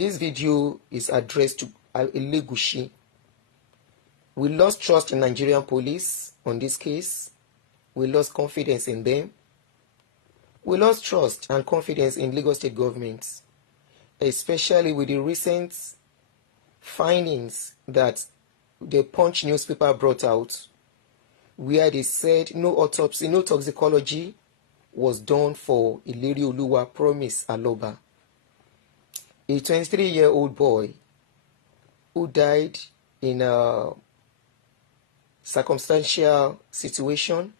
This video is addressed to Elegushi. We lost trust in Nigerian police on this case. We lost confidence in them. We lost trust and confidence in Lagos state government, especially with the recent findings that the Punch newspaper brought out, where they said no autopsy, no toxicology was done for Ilerioluwa Promise Aloba, a 23-year-old boy who died in a circumstantial situation,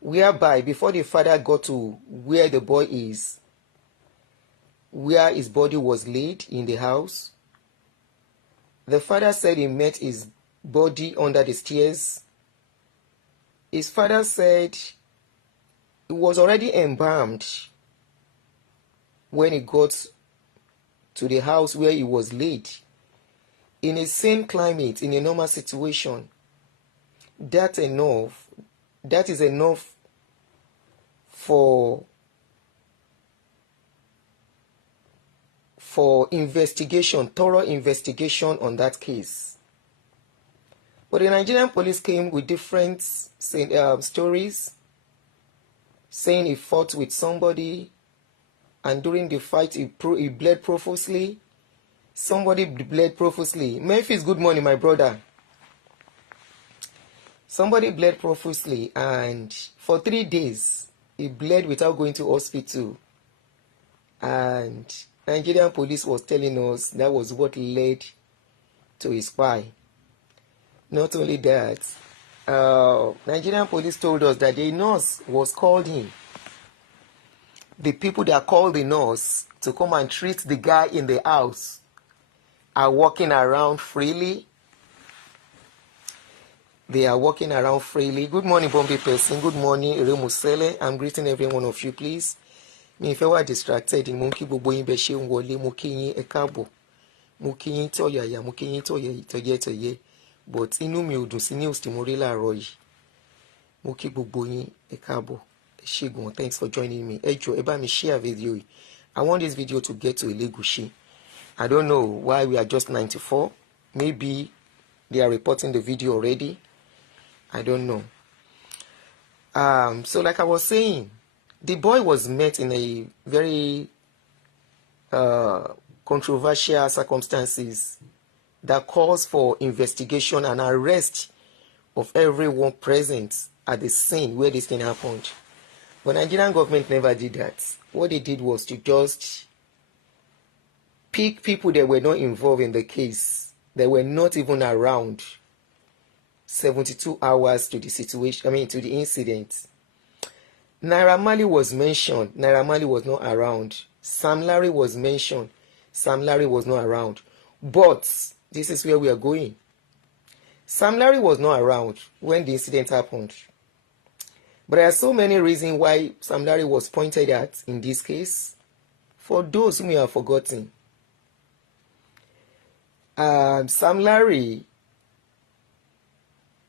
whereby before the father got to where the boy is, where his body was laid in the house, the father said he met his body under the stairs. His father said he was already embalmed when he got to the house where he was laid. In a same climate, in a normal situation, that is enough for investigation, thorough investigation on that case. But the Nigerian police came with different stories, saying he fought with somebody, and during the fight he bled profusely. Somebody bled profusely. Memphis, good morning, my brother. Somebody bled profusely, and for 3 days he bled without going to hospital. And Nigerian police was telling us that was what led to his spy. Not only that, Nigerian police told us that the nurse was called in. The people that called the nurse to come and treat the guy in the house are walking around freely. They are walking around freely. Good morning, Bombay person. Good morning, Remusele. I'm greeting every one of you, please. Mi fẹ́ wá distracted, mo kí gbogbo yín bẹ́ ṣe ń wọlé, mo kí yín ẹ káàbọ̀, mo kí yín tọ̀yàyà, mo kí yín tọ̀yẹ̀tọ̀yẹ̀, but inú mi ò dùn sí news tí mo rí láàárọ̀ yìí. Mo kí gbogbo yín ẹ káàbọ̀, ẹ ṣé gan, thanks for joining me. Ẹ jọ̀ọ́ ẹ bá mi share video yìí. I want this video to get to Elegushi. I don't know why we are just 94. Maybe they are reporting the video already. I don't know. So like I was saying, the boy was met in a very controversial circumstances that calls for investigation and arrest of everyone present at the scene where this thing happened. But Nigerian government never did that. What they did was to just pick people that were not involved in the case, that were not even around 72 hours to the situation, to the incident. Naira Marley was mentioned. Naira Marley was not around. Sam Larry was mentioned. Sam Larry was not around. But this is where we are going. Sam Larry was not around when the incident happened. But there are so many reasons why Sam Larry was pointed at in this case. For those who may have forgotten, Sam Larry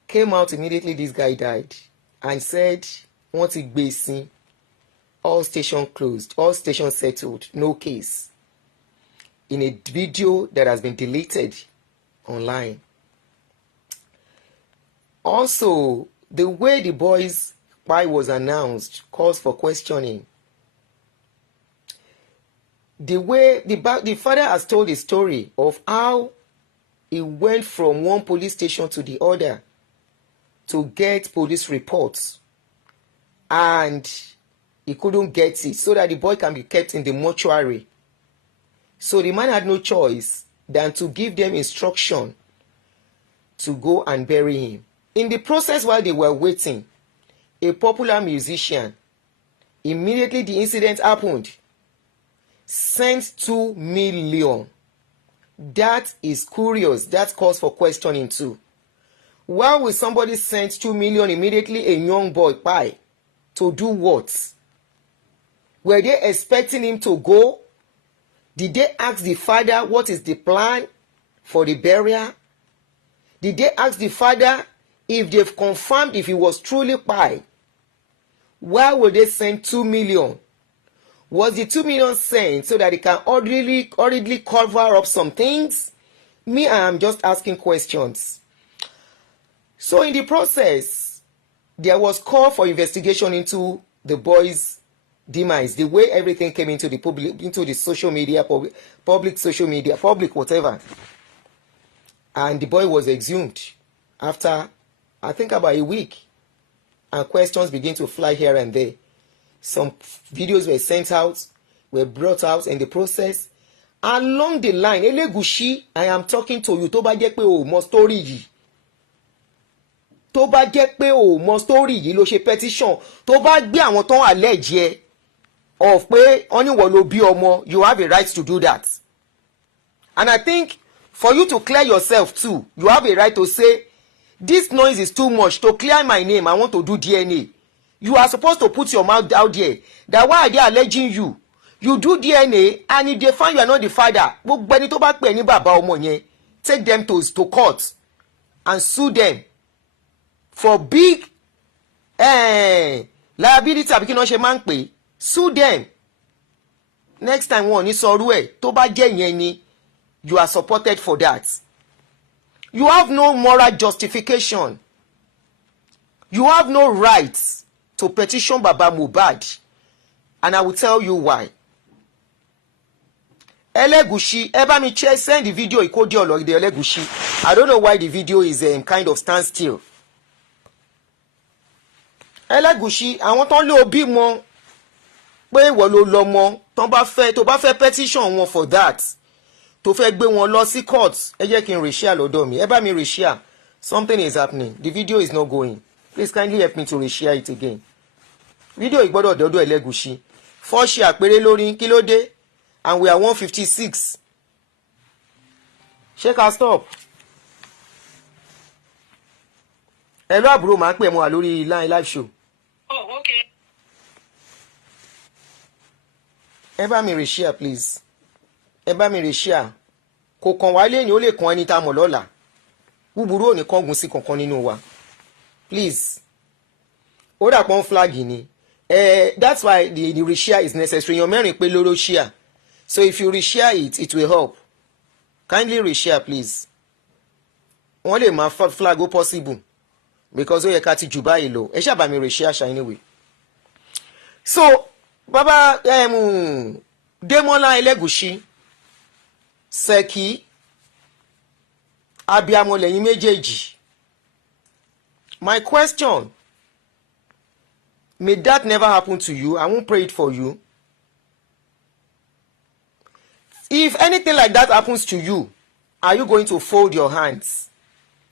came out immediately this guy died and said, once it basing, all station closed, all stations settled, no case. In a video that has been deleted online. Also, the way the boy's spy was announced calls for questioning. The way the father has told the story of how he went from one police station to the other to get police reports, and he couldn't get it so that the boy can be kept in the mortuary. So the man had no choice than to give them instruction to go and bury him. In the process, while they were waiting, a popular musician, immediately the incident happened, sent 2 million. That is curious. That calls for questioning too. Why will somebody send 2 million immediately, a young boy, pie, to do what? Were they expecting him to go? Did they ask the father what is the plan for the burial? Did they ask the father if they've confirmed if he was truly pie? Why would they send 2 million? Was the 2 million sent so that it can hurriedly cover up some things? Me, I am just asking questions. So in the process, there was call for investigation into the boy's demise, the way everything came into the public, into the social media, public social media, public whatever. And the boy was exhumed after, I think, about a week. And questions began to fly here and there. Some videos were sent out, were brought out in the process. Along the line, Elegushi, I am talking to you. Tó bá jẹ́ pé o mọ story yìí. Tó bá jẹ́ pé o mọ story yìí ló ṣe petition. Tó bá gbé àwọn tó allege ẹ of pé oníwọ̀ ló bí ọmọ, you have a right to do that. And I think for you to clear yourself too, you have a right to say, this noise is too much. To clear my name, I want to do DNA. You are supposed to put your mouth out there. That why are they alleging you? You do DNA, and if they find you are not the father, gbogbo ẹni tó bá pè ní bàbá ọmọ yẹn, take them to court and sue them for big liability àbí kí ni wọ́n ṣe máa ń pè. Sue them. Next time wọn ò ní sọrú ẹ̀ tó bá jẹ́ yẹn ni, you are supported for that. You have no moral justification. You have no rights to petition Baba Mohbad, and I will tell you why. Elegushi, ẹ bá mi send the video ìkódì ọ̀lọ́dẹ Elegushi. I don't know why the video is kind of standstill. Elegushi, àwọn tán lé òbí mọ pé ìwọ ló lọ́mọ tó bá fẹ́ petition wọn for that. Tó fẹ́ gbé wọn lọ sí court, ẹ jẹ́ kí n reshare lọ́dọ̀ mi. Ẹ bá mi reshare. Something is happening. The video is not going. Please kindly help me to reshare it again. Video ìgbọ́dọ̀ dọ́dọ̀ Elegushi. 4 share péré lórí kí ló dé? And we are 156. Ṣé ká stop? Hello àbúrò, máa ń pè mọ́ lórí live show. Oh, okay. Ẹ bá mi reshare please. Ẹ bá mi reshare. Kò kàn wá lẹ́yìn, ó lè kàn ẹni tá mọ̀ lọ́la. Búburú ò ní kángun sí kankan nínú wa. Please. Ó dà pọ́n flag ni. That's why the reshare is necessary. Èèyàn mẹ́rin pé lóró share. So if you reshare it, it will help. Kindly reshare please. Wọ́n lè máa flag ó possible. Because ó yẹ ká ti jù báyìí lọ. Ẹ ṣáà bá mi reshare ṣá anyway. So, Baba Demola Elegushi, Seki, abiyamọ lẹ́yìn méjèèjì. My question, may that never happen to you. I won't pray it for you. If anything like that happens to you, are you going to fold your hands?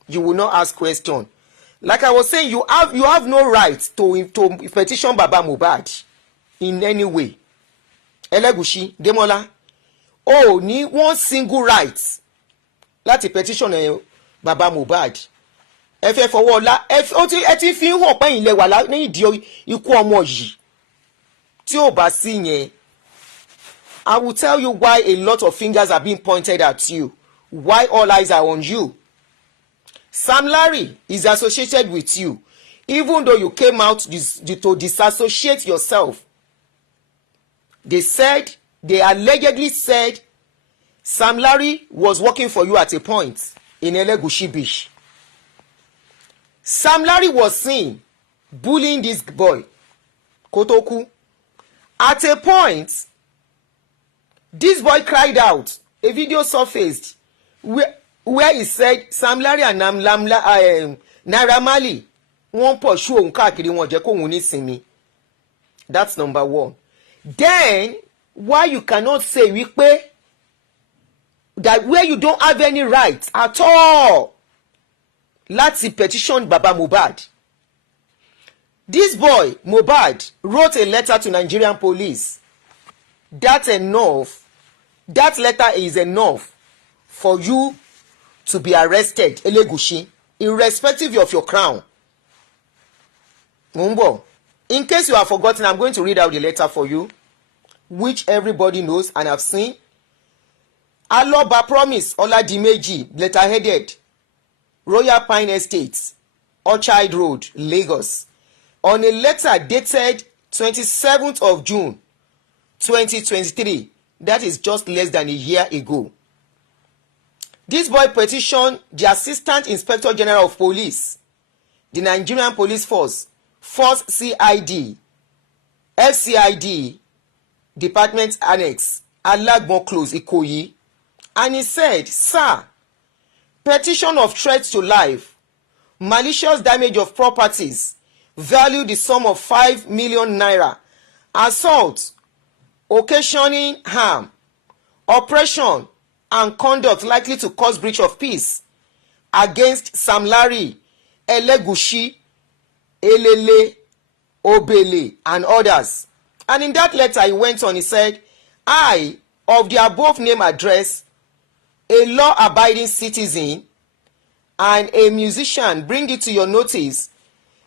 You will not ask question. Like I was saying, you have no right to petition Baba Mohbad in any way. Elegushi, Demola, ní one single right láti petition Baba Mohbad. Ẹ fẹ́ fọwọ́ ọlá ẹ ti fi hàn pé ilẹ̀ wà ní ìdí ikú ọmọ yìí tí ò bá sí yẹn. I will tell you why a lot of fingers are being pointed at you. Why all eyes are on you. Sam Larry is associated with you. Even though you came out to disassociate yourself. They allegedly said Sam Larry was working for you at a point in Elegushi Beach. Sam Larry was seen bullying this boy, Kotoku. At a point, this boy cried out. A video surfaced where he said Sam Larry and Naira Marley wọ́n pursue òun káàkiri wọn jẹ́ kóun ní sinmi. That's number one. Then why you cannot say wípé that where you don't have any right at all láti petition Baba Mohbad. This boy Mohbad wrote a letter to Nigerian police. That letter is enough for you to be arrested, Elegushi, irrespective of your crown. Mumbo, in case you have forgotten, I'm going to read out the letter for you, which everybody knows and have seen. Aloba Promise Oladimeji, letter-headed, Royal Pine Estates, Orchard Road, Lagos, on a letter dated 27th of June 2023. That is just less than a year ago. This boy petitioned the Assistant Inspector General of Police, the Nigerian Police Force, Force CID, FCID, Department Annex, Alagbon Close, Ikoyi, and he said, "Sir, petition of threats to life, malicious damage of properties, value the sum of 5 million naira, assault, occasioning harm, oppression, and conduct likely to cause breach of peace against Sam Larry, Elegushi, Elele, Obele, and others." And in that letter he went on, he said, "I, of the above name address, a law-abiding citizen and a musician, bring it to your notice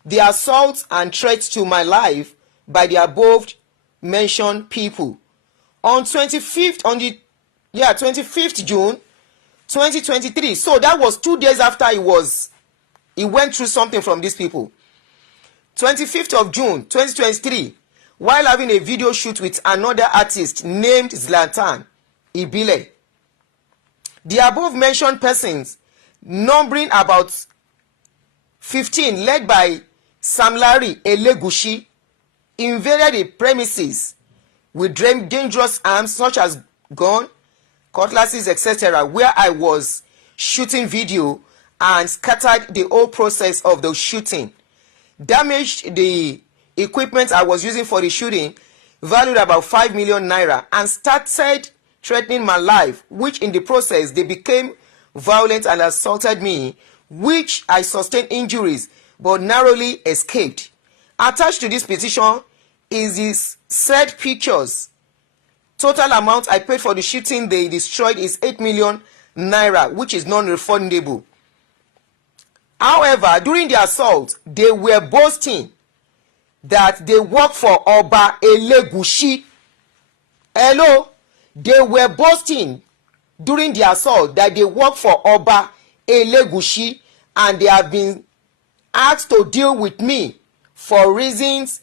the assault and threats to my life by the above mentioned people. On 25th June 2023, so that was 2 days after he went through something from these people. 25th of June 2023, while having a video shoot with another artist named Zlatan Ibile, the above mentioned persons, numbering about 15, led by Sam Larry Elegushi, invaded the premises with dangerous arms such as gun, cutlasses, etc., where I was shooting video, and scattered the whole process of the shooting, damaged the equipment I was using for the shooting, valued about 5 million naira, and started threatening my life, which in the process they became violent and assaulted me, which I sustained injuries but narrowly escaped. Attached to this petition is these said pictures. Total amount I paid for the shooting they destroyed is 8 million naira, which is non-refundable. However, during the assault, they were boasting that they work for Oba Elegushi. Hello? They were boasting during the assault that they work for Oba Elegushi, and they have been asked to deal with me for reasons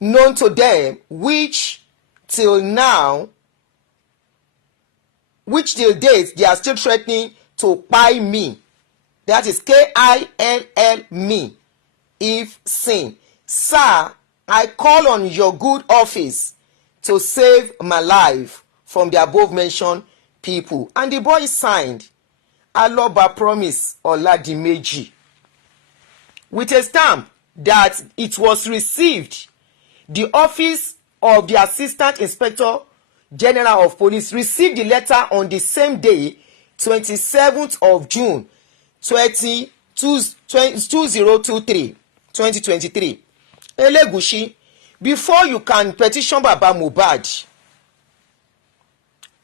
known to them, which till date they are still threatening to buy me. That is KILL me if seen. Sir, I call on your good office to save my life from the above mentioned people. And the boy signed Aloba Promise Oladimeji with a stamp that it was received. The office of the Assistant Inspector General of Police received the letter on the same day, 27th of June 2023. Elegushi, before you can petition Baba Mohbad,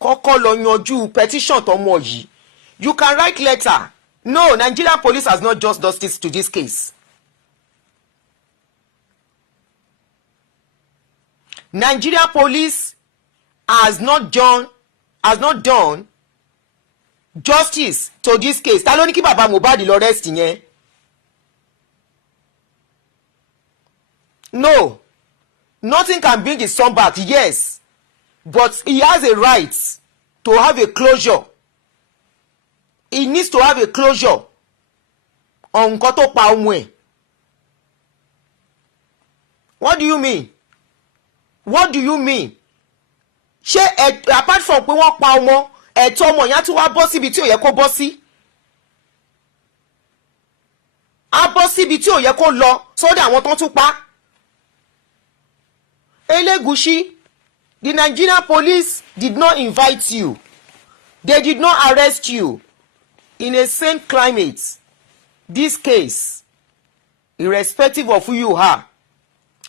kọ́kọ́ lọ yanjú petition tọmọ yìí. You can write letter. No, Nigerian police has not just justice to this case. Nigerian police has not done justice to this case. Ta ló ní kí Baba Mohbad lọ arrest yẹn? No, nothing can bring his son back, yes, but he has a right to have a closure. He needs to have a closure on nǹkan tó pa ọmọ ẹ̀. What do you mean? What do you mean? Ṣé apart from pé wọ́n pa ọmọ, ẹ̀tọ́ ọmọ yẹn á tún wá bọ́ síbi tí ò yẹ kó bọ́ sí? Á bọ́ síbi tí ò yẹ kó lọ sọ́dọ̀ àwọn tó tún pa. Elegushi, the Nigerian police did not invite you. They did not arrest you. In a sane climate, this case, irrespective of who you are,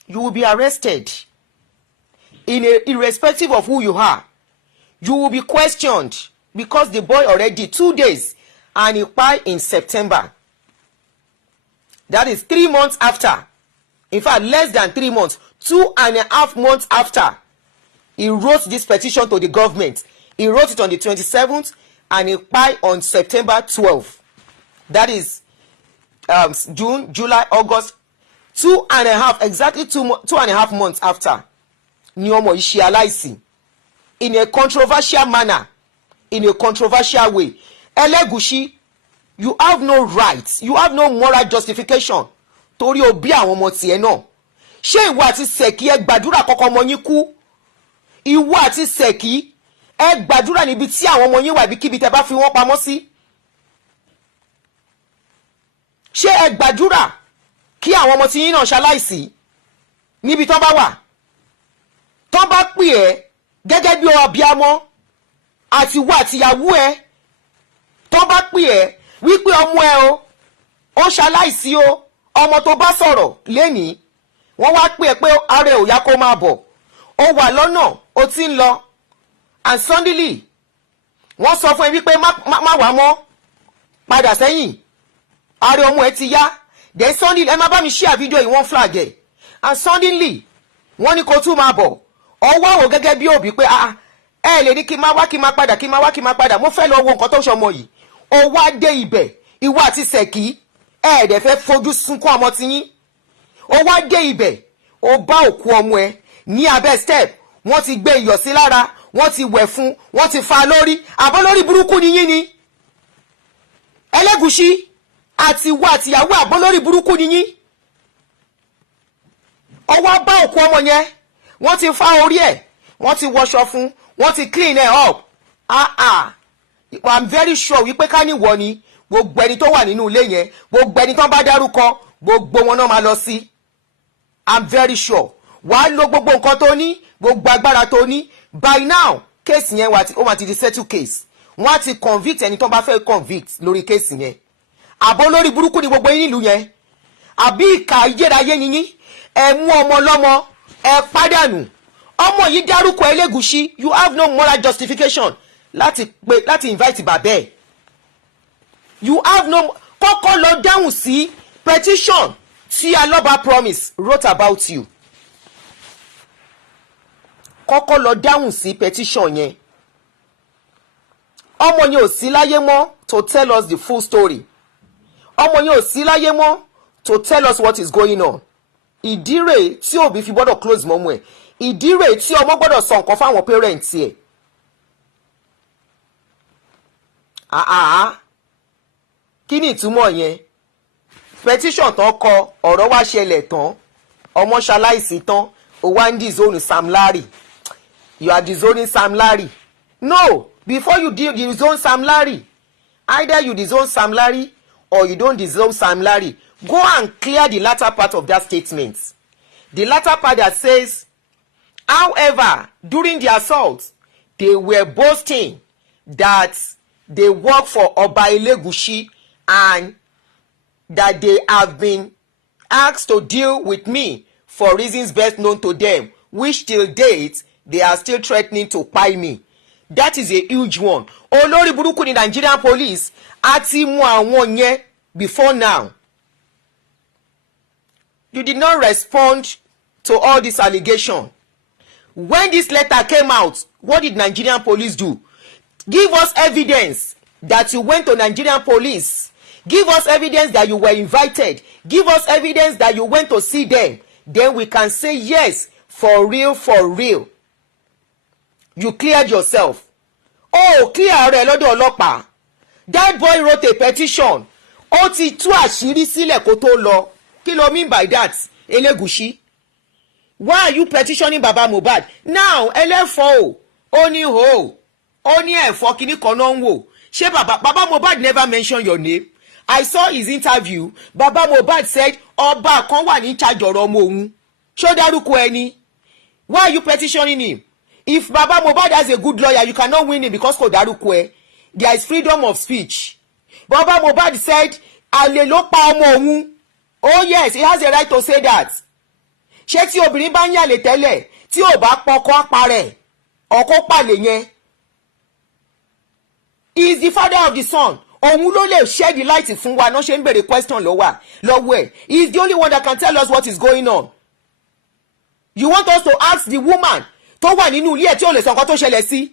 you will be arrested. Irrespective of who you are, you will be questioned, because the boy already 2 days and he died in September. That is 3 months after. In fact, less than 3 months, 2.5 months after he wrote this petition to the government. He wrote it on the 27th and he died on September 12th. That is June, July, August, 2.5, exactly 2.5 months after. ni ọmọ yìí ṣe aláìsí in a controversial manner, in a controversial way. Elegushi, you have no right, you have no moral justification torí o bí àwọn ọmọ tiẹ̀ náà. Ṣé ìwọ àti Ṣẹ̀kí ẹ gbàdúrà kọ́kọ́ ọmọ yín kú? Ìwọ àti Ṣẹ̀kí ẹ gbàdúrà níbi tí àwọn ọmọ yín wà ibikíbi tẹ́ bá fi wọ́n pamọ́ sí? Ṣé ẹ gbàdúrà kí àwọn ọmọ tí yín náà ṣaláìsí níbi tán bá wà? Tán bá pè ẹ́ gẹ́gẹ́ bí abiyamọ àti ìwọ àtìyàwó ẹ, tán bá pè ẹ́ wípé ọmọ ẹ o ó ṣaláìsí o, ọmọ tó bá sọ̀rọ̀ lénìí wọ́n wá pè ẹ́ pé ara ẹ̀ ò yá kó máa bọ̀, ó wà lọ́nà ó ti ń lọ, and suddenly wọ́n sọ fún ẹ wípé má wá mọ́, padà sẹ́yìn, ara ọmọ ẹ ti yá, then suddenly ẹ má bá mi share fídíò yìí, wọ́n flag ẹ̀, and suddenly wọ́n ní kó tún máa bọ̀, ọwọ́ àwọn gẹ́gẹ́ bí òbí pé ẹ lè ní kí n máa wá kí n máa padà kí n máa wá kí n máa padà, mo fẹ́ lọ wo nǹkan tó ṣọmọ yìí, ó wá dé ibẹ̀, ìwọ àti Ṣẹ̀kí ẹ̀ẹ́dẹ̀ fẹ́ fojú sunkún ọmọ tiyín, ó wá dé ibẹ̀, ó bá òkú ọmọ ẹ ní abẹ́ step, wọ́n ti gbé iyọ̀ sí lára, wọ́n ti wẹ̀ fún, wọ́n ti fa lórí, àbọ̀ lórí burúkú ni yín ni? Elegushi àti ìwọ àtìyàwó àbọ̀ lórí burúkú ni yín? Ó wá bá òkú ọmọ yẹn, wọ́n ti fa orí ẹ̀, wọ́n ti wọṣọ fún, wọ́n ti clean ẹ̀ up. I'm very sure wípé ká níwọ ni gbogbo ẹni tó wà nínú ilé yẹn, gbogbo ẹni tó bá dárúkọ, gbogbo wọn náà máa lọ sí. I'm very sure wàá lo gbogbo nǹkan tó ní, gbogbo agbára tó ní. By now case yẹn ó máa ti di settle case, wọ́n á ti convict ẹni tó bá fẹ́ convict lórí case yẹn. Àbọ̀ lórí burúkú ni gbogbo yín nílùú yẹn, àbí ìkà ayérayé ni yín? Ẹ mú ọmọ lọ́mọ ẹ pàdánù. Ọmọ yìí dárúkọ Elegushi, you have no moral justification láti invite bàbá ẹ̀. You have no, kọ́kọ́ lọ dáhùn sí petition tí Aloba Promise wrote about you. Kọ́kọ́ lọ dáhùn sí petition yẹn. Ọmọ yẹn ò sí láyé mọ́ to tell us the full story. Ọmọ yẹn ò sí láyé mọ́ to tell us what is going on. Ìdí rèé tí òbí fi gbọ́dọ̀ close mọ́mú ẹ̀. Ìdí rèé tí ọmọ gbọ́dọ̀ sọ nǹkan fáwọn parents ẹ̀. Kí ni ìtumọ̀ yẹn? Petition tán kọ, ọ̀rọ̀ wá ṣẹlẹ̀ tán, ọmọ ṣaláìsí tán, ó wá ń disown Sam Larry. You are disowning Sam Larry. No, before you disown Sam Larry, either you disown Sam Larry or you don't disown Sam Larry. Go and clear the latter part of that statement. The latter part that says, however, during the assault, they were boasting that they work for Oba Elegushi and that they have been asked to deal with me for reasons best known to them, which till date they are still threatening to pay me. That is a huge one. Olórí burúkú ni Nigerian police àti mú àwọn yẹn before now. You did not respond to all this allegation. When this letter came out, what did Nigerian police do? Give us evidence that you went to Nigerian police. Give us evidence that you were invited. Give us evidence that you went to see them. Then we can say yes, for real, for real. You cleared yourself. Oh, clear rẹ̀ lọ́dọ̀ ọlọ́pàá. That boy wrote a petition. Ó ti tú àṣírí sílẹ̀ kó tó lọ. Kí ló mean by that, Elegushi? Why are you petitioning Baba Mohbad? Now, ẹlẹ́fọ́ ó ní ho, ó ní ẹ̀fọ́ kíní kan náà ń wò. Ṣé Baba Mohbad never mentioned your name? I saw his interview. Baba Mohbad said, ọba kan wà ní charge ọ̀rọ̀ ọmọ òun. Ṣó dárúkọ ẹni? Why are you petitioning him? If Baba Mohbad has a good lawyer, you cannot win him because kò dárúkọ ẹ. There is freedom of speech. Baba Mohbad said, àlè ló pa ọmọ òun. Oh yes, he has a right to say that. Ṣé tí obìnrin bá ń yàlè tẹ́lẹ̀ tí ò bá pọkọ apárẹ̀ ọkọ pàlè yẹn? He is the father of the son. Òun ló lè shed the light fún wa náà ṣe ń bèrè question lọ́wọ́ ẹ̀. He is the only one that can tell us what is going on. You want us to ask the woman tó wà nínú ilé ẹ̀ tí ò lè sọ nǹkan tó ṣẹlẹ̀ sí?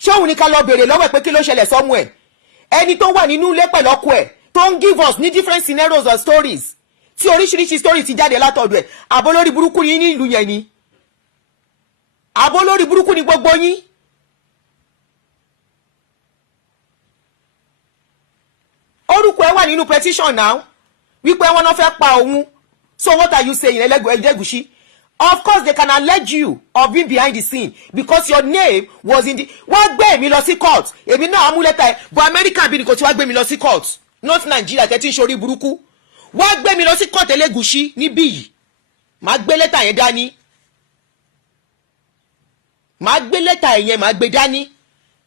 Ṣé òun ni ká lọ bèrè lọ́wọ́ ẹ̀ pé kí ló ṣẹlẹ̀ sọ́mú ẹ̀? Ẹni tó wà nínú ilé pẹ̀lú ọkọ ẹ̀ tó ń give us ní different scenarios or stories tí oríṣiríṣi stories ti jáde látọ̀dọ̀ ẹ̀, àbọ̀ lórí burúkú yín ní ìlú yẹn ni. àbó lórí burúkú ni gbogbo yín. orúkọ ẹ wà nínú petition now wípé wọ́n náà fẹ́ pa òun. So what are you saying, Elegushi? Of course they can allege you of being behind the scene because your name was in the. Wọ́n gbé mi lọ sí court. Èmi náà amú lẹ́tà ẹ̀ but American bí nìkan tí wọ́n gbé mi lọ sí court. Not Nigeria tẹ́tí ń ṣorí burúkú. Wọ́n gbé mi lọ sí court Elegushi níbí yìí. Màá gbé lẹ́tà yẹn dání. Màá gbé lẹ́tà yẹn màá gbé dání.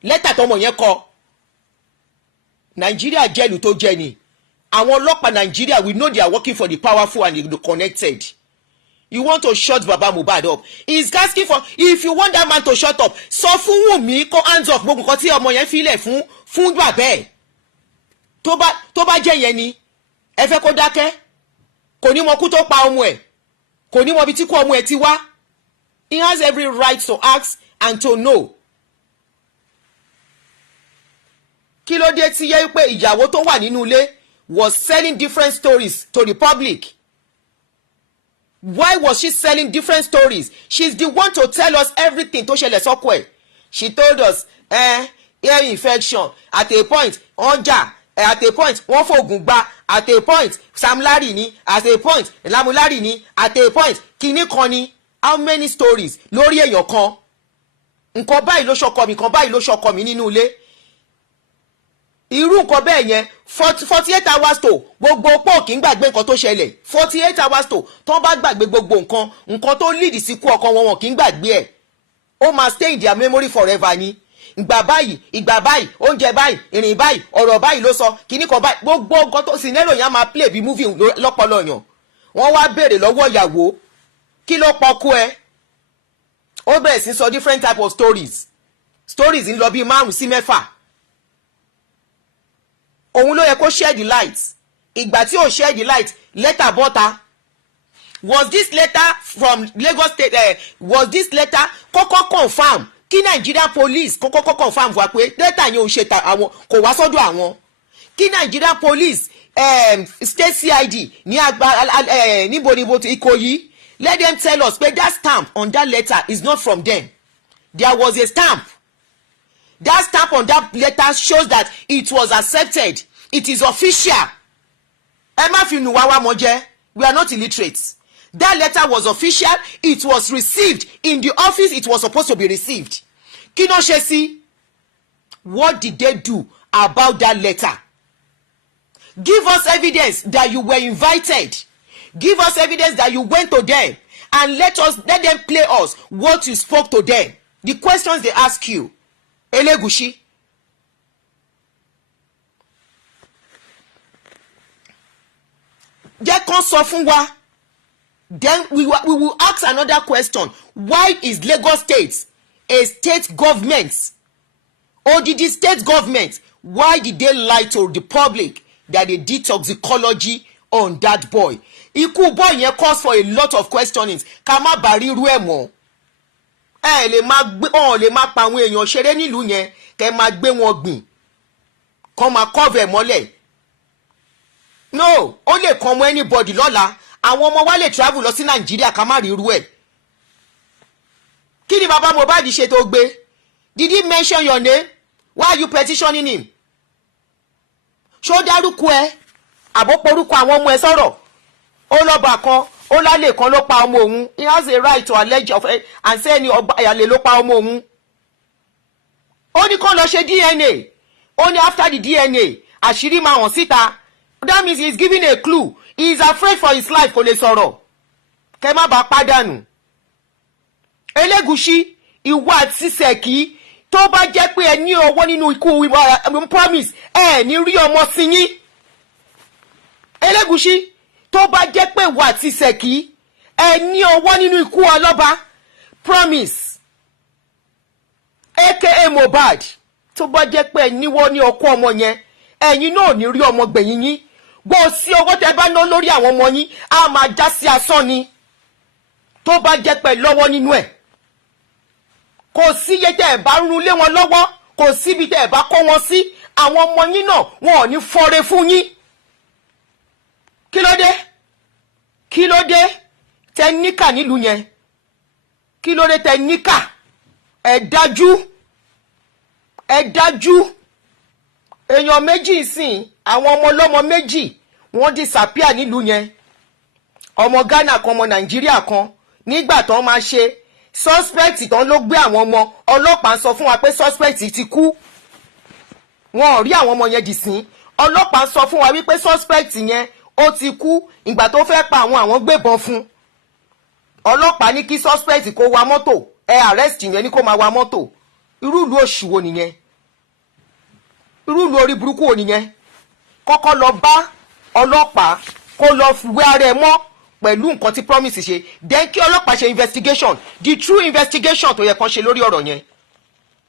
Lẹ́tà tọmọ yẹn kọ. Nigeria jẹ́lu tó jẹ́ ni. Àwọn ọlọ́pàá Nigeria, we know they are working for the powerful and the connected. You want to shut Baba Mohbad up. He's asking for, if you want that man to shut up, sọ fún Wùmí kó hands up gbogbo nǹkan tí ọmọ yẹn filẹ̀ fún bàbá ẹ̀. Tó bá jẹ́ yẹn ni, ẹ fẹ́ kó dákẹ́. Kò ní mọ kú tó pa ọmọ ẹ̀. Kò ní mọ bí tí kú ọmọ ẹ̀ ti wá. He has every right to ask and to know. Kí ló dé tí yẹ pé ìyàwó tó wà nínú ilé was selling different stories to the public? Why was she selling different stories? She's the one to tell us everything tó ṣẹlẹ̀ sọ́kọ ẹ̀. She told us ear infection at a point ọjà at a point wọ́n fògùn gba at a point Sam Larry ni at a point Lamulari ni at a point kìíní kan ni. How many stories lórí èèyàn kan? Nǹkan báyìí ló ṣọkọ mi, nǹkan báyìí ló ṣọkọ mi nínú ilé. Irú nǹkan bẹ́ẹ̀ yẹn 48 hours to gbogbo pọ̀ kì í gbàgbé nǹkan tó ṣẹlẹ̀ 48 hours to tó bá gbàgbé gbogbo nǹkan tó lead sí kú ọkọ wọn kì í gbàgbé ẹ̀. Ó máa stay in their memory forever ni. Ìgbà báyìí oúnjẹ báyìí ìrìn báyìí ọ̀rọ̀ báyìí ló sọ kíní kan báyìí gbogbo nǹkan tó scenario yẹn máa play bí movie lọ́pọ̀lọ́ yàn. Wọ́n wá béèrè lọ́wọ́ ìyàwó kí ló pọkú ẹ. Ó bẹ̀rẹ̀ sí sọ different type of stories ń lọ bí 5 sí 6. Òun ló yẹ kó share the light. Ìgbà tí ó share the light letter bọ́ta. Was this letter from Lagos State was this letter kọ́kọ́ confirm kí Nigeria police kọ́kọ́ confirm wá pé letter yẹn ò ṣe ta àwọn kò wá sọ́dọ̀ àwọn. Kí Nigeria police state CID ní níbo Ìkòyí let them tell us pé that stamp on that letter is not from them. There was a stamp. That stamp on that letter shows that it was accepted. It is official. Ẹ má fi nù wá mọ́ jẹ́. We are not illiterate. That letter was official. It was received in the office it was supposed to be received. Kí ló ṣe sí? What did they do about that letter? Give us evidence that you were invited. Give us evidence that you went to them. And let them play us what you spoke to them. The questions they ask you. Elegushi. Jẹ́ kán sọ fún wa. Then we will ask another question. Why is Lagos State a state government? Odidi state government. Why did they lie to the public that they did toxicology on that boy? Ikú boy yẹn cause for a lot of questionings. Ká má bàa ríru ẹ̀ mọ́. Lè máa pa àwọn èèyàn ṣeré nílùú yẹn kẹ́ máa gbé wọn gbìn kọ́ máa cover mọ́lẹ̀. No, ó lè kàn mọ́ anybody lọ́la. Àwọn ọmọ wa lè travel lọ sí Nàìjíríà ká má rí irú ẹ̀. Kí ni bàbá Mohbad ṣe tó gbé? Did he mention your name? Why are you petitioning him? Ṣó dárúkọ ẹ? Àbó porúkọ àwọn ọmọ ẹ sọ̀rọ̀? Ó lọ́ba kan, ó lálẹ́ kan ló pa ọmọ òun. He has a right to allege of and say ẹni ọba ìyàlẹ̀ ló pa ọmọ òun. Ó ní kó lọ ṣe DNA. Ó ní after the DNA, àṣírí máa hàn síta. That means he is giving a clue. He is afraid for his life kò lè sọ̀rọ̀. Kẹ́ má bàa pàdánù. Elegushi, ìwọ àti Ṣèkí tó bá jẹ́ pé ẹ ní ọwọ́ nínú ikú promise ẹ ní rí ọmọ sí yín. Elegushi, tó bá jẹ́ pé ìwọ àti Ṣèkí ẹ ní ọwọ́ nínú ikú ọlọ́ba promise aka Mohbad tó bá jẹ́ pé ẹ níwọ́ ní ọkọ ọmọ yẹn ẹ̀yin náà ní rí ọmọ gbẹ̀yìn yín. Bó sí owó tẹ́ bá ná lórí àwọn ọmọ yín á máa já sí asán ni tó bá jẹ́ pé lọ́wọ́ nínú ẹ̀. Kò sí iye tẹ́ ẹ̀ bá rún lé wọn lọ́wọ́, kò síbi tẹ́ ẹ̀ bá kó wọn sí, àwọn ọmọ yín náà wọn ò ní fọ́re fún yín. Kí ló dé? Kí ló dé tẹ́ níkà nílùú yẹn? Kí ló dé tẹ́ níkà ẹ dájú èèyàn méjì sìn àwọn ọmọ ọlọ́mọ méjì wọ́n disappear nílùú yẹn, ọmọ Ghana kan ọmọ Nàìjíríà kan. Nígbà tán máa ṣe suspect tán ló gbé àwọn ọmọ, ọlọ́pàá ń sọ fún wa pé suspect ti kú, wọn ò rí àwọn ọmọ yẹn dì sí. Ọlọ́pàá ń sọ fún wa wípé suspect yẹn ó ti kú ìgbà tó fẹ́ pa àwọn gbébọn fún. Ọlọ́pàá ní kí suspect kó wa mọ́tò, arrest yẹn ní kó máa wa mọ́tò. Irú ìlú òṣì wo nìyẹn? Irú ìlú orí burúkú wo nìyẹn? Kọ́kọ́ lọ bá ọlọ́pàá kó lọ wé ara ẹ̀ mọ́ pẹ̀lú nǹkan tí promise ṣe, then kí ọlọ́pàá ṣe investigation, the true investigation tó yẹ kán ṣe lórí ọ̀rọ̀ yẹn.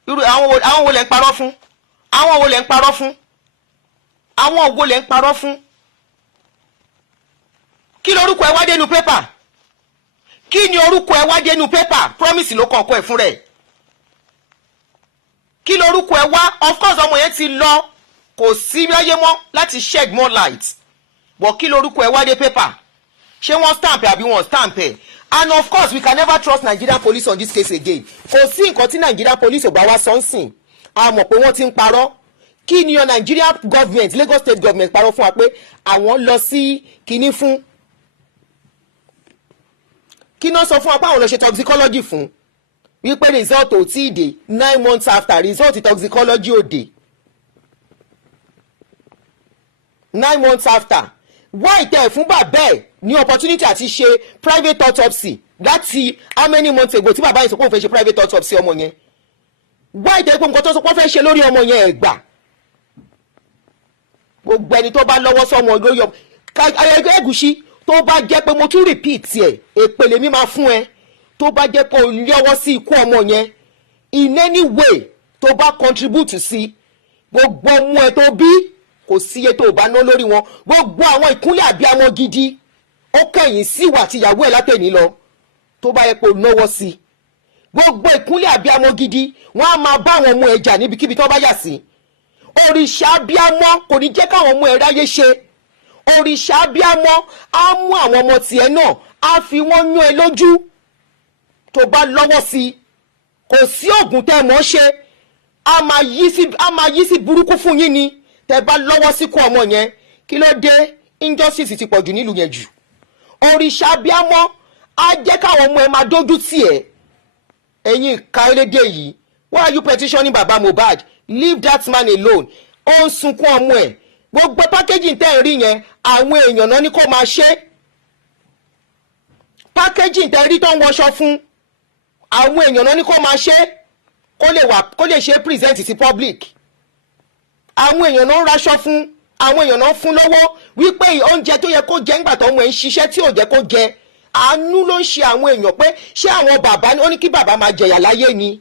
Irú àwọn wo lẹ ń parọ́ fún? Àwọn wo lẹ ń parọ́ fún? Àwọn wo lẹ ń parọ́ fún? Kí lorúkọ ẹ wá dénú pépà? Kí ni orúkọ ẹ wá dénú pépà? Promise ló kọ̀ọ̀kọ́ ẹ̀ fún rẹ̀. Kí lorúkọ ẹ wá? Of course ọmọ yẹn ti lọ, kò sí láyé mọ́ láti shed more light. But kí lorúkọ ẹ wá dé pépà? Ṣé wọ́n stamp ẹ̀ àbí wọ́n stamp ẹ̀? And of course we can never trust Nigerian police on this case again. Kò sí nǹkan tí Nigerian police ò bá wá sọ́nsìn. A mọ̀ pé wọ́n ti ń parọ́. Kí ni Nigerian government, Lagos state government parọ́ fún wa pé àwọn lọ sí kinní fún? Kí náà sọ fún wa pé àwọn lọ ṣe toxicology fún? Wípé result ò tí ì dé 9 months after result toxicology ò dé. 9 months after. Why tẹ̀ fún bàbá ẹ̀ ní opportunity àti ṣe private autopsy láti how many months ago tí bàbá yẹn sọ pé òun fẹ́ ṣe private autopsy ọmọ yẹn? Why tẹ̀ pé nǹkan tó sọ pé wọ́n fẹ́ ṣe lórí ọmọ yẹn ẹ̀ gbà? Gbogbo ẹni tó bá lọ́wọ́ sọ́mọ lórí ọmọ Àrèst Elegushi tó bá jẹ́ pé mo tún repeat ẹ̀ èpèlè mi máa fún ẹ tó bá jẹ́ pé o lọ́wọ́ sí ikú ọmọ yẹn in any way tó bá contribute sí gbogbo ọmọ ẹ tó bí kò sí iye tó bá ná lórí wọn. Gbogbo àwọn ìkúnlẹ̀ àbíamọ gidi ó kẹ̀yìn sí ìwà àtìyàwó ẹ̀ látẹ̀ní lọ tó bá yẹ pé o náwó sí. Gbogbo ìkúnlẹ̀ àbíamọ gidi wọ́n á máa bá àwọn ọmọ ẹ̀ jà níbikíbi tó bá yà sí. Òrìṣà àbíamọ kò ní jẹ́ káwọn ọmọ ẹ̀ ráyé ṣe. Òrìṣà àbíamọ á mú àwọn ọmọ tiẹ̀ náà á fi wọ́n yún ẹ lójú tó bá lọ́wọ́ sí. Kò sí ògùn tẹ́ mọ́ ṣe á máa yí sí burúkú fún yín ni tẹ́ bá lọ́wọ́ sí kú ọmọ yẹn. Kí ló dé? Injustice ti pọ̀jù nílùú yẹn jù. Òrìṣà àbíamọ á jẹ́ káwọn ọmọ ẹ máa dójú tì ẹ́. Ẹ̀yin ìka elédè yìí, why are you petitioning baba Mohbad? Leave that man alone. Ó ń sunkún ọmọ ẹ̀. Gbogbo packaging tẹ́ ẹ̀ rí yẹn àwọn èèyàn náà ní kó máa ṣe. Packaging tẹ́ rí tó ń wọṣọ fún àwọn èèyàn náà ní kó máa ṣe kó lè ṣe present sí public. Àwọn èèyàn náà ń raṣọ fún, àwọn èèyàn náà fún lọ́wọ́ wípé oúnjẹ tó yẹ kó jẹ ńgbà tó ọmọ ẹ̀ ń ṣiṣẹ́ tí ò jẹ́ kó jẹ. Àánú ló ń ṣe àwọn èèyàn pé ṣé àwọn bàbá ó ní kí bàbá máa jẹ̀yà láyé ni?